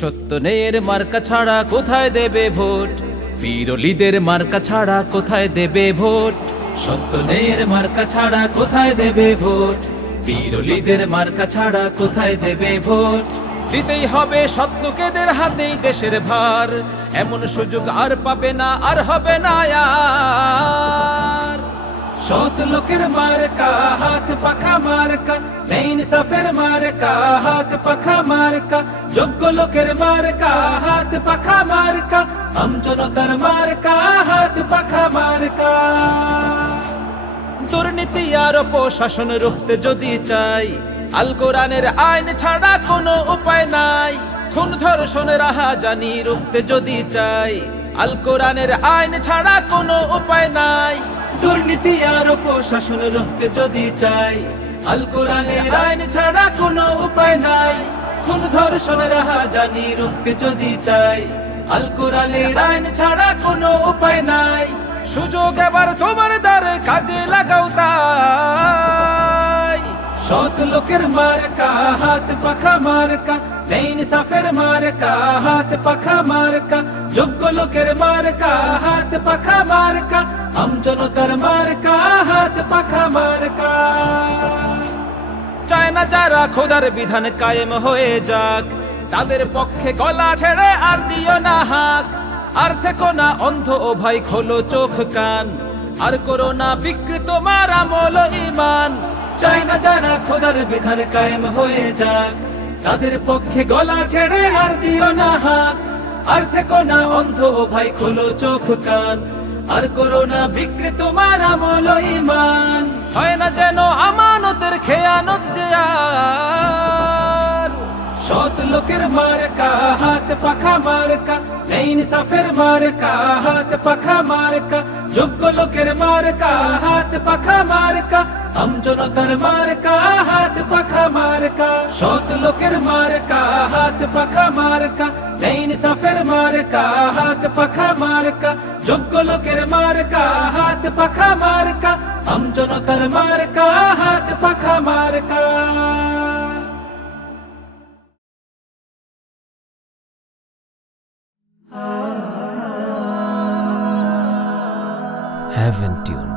সত্য নেয়ের মার্কা ছাড়া কোথায় দেবে ভোট? বিরলিদের মার্কা ছাড়া কোথায় দেবে ভোট? সত্য নেয়ের মার্কা ছাড়া কোথায় দেবে ভোট? বিরলিদের মার্কা ছাড়া কোথায় দেবে ভোট? দিতেই হবে সৎলোকেদের হাতেই দেশের ভার। এমন সুযোগ আর পাবে না, আর হবে না আর। সৎ লোকের মার্কা, হাত পাখা মার্কা মার্কা, হাত পাখা যোগ্য লোকের মার্কা, হাত পাখা মার্কা, আমজনতার মার্কা, হাত পাখা মার্কা। দুর্নীতি আর অপশাসন রুখতে যদি চাই, আল কোরআনের আইন ছাড়া কোনো উপায় নাই। খুন ধর্ষণ রাহা জানি রুখতে যদি চাই, আল কোরআনের আইন ছাড়া কোনো উপায় নাই। দুর্নীতি আর অপশাসন রুখতে যদি চাই, আল কোরআনের আইন ছাড়া কোনো উপায় নাই। খুন ধর্ষণ রাহা জানি রুখতে যদি চাই, আল আইন ছাড়া কোনো উপায় নাই। সুযোগ এবার তোমার দ্বারে কাজে লাগাও তাই। সৎ লোকের মার্কা, হাত পাখা মার্কা, নেই সাফের মার্কা, হাত পাখা মার্কা, যোগ্য লোকের মার্কা, হাত পাখা মার্কা, আমজনতার মার্কা, হাত পাখা মার্কা। না যারা খোদার বিধান কায়েম হয়ে যাক, তাদের পক্ষে গলা ছেড়ে আর দিও না হাক। আর থেকো না অন্ধ ও ভাই খোলো চোখ কান। আর করো না বিকৃত মার আমল ইমান চায় না যারা খোদার বিধান কায়েম হয়ে যাক, তাদের পক্ষে গলা ছেড়ে আর দিও না হাক। আর থেকো না অন্ধ ও ভাই খোলো চোখ কান। আর করো না বিকৃত মার ইমান হয় না যেন আমানতের খেয়ানত যে আর। লোকের মার্কা, হাত পাখা মার্কা, নেই সাফের মার্কা, হাত পাখা মার্কা, যোগ্য লোকের মার্কা, হাত পাখা মার্কা মার্কা, হাত পাখা মার্কা। লোকের মার্কা হাত পাখা মার্কা নেই সাফের মার্কা হাত পাখা মার্কা যোগ্য লোকের মার্কা হাত পাখা মার্কা আমজনতার মার্কা হাত পাখা মার্কা Heaven Tune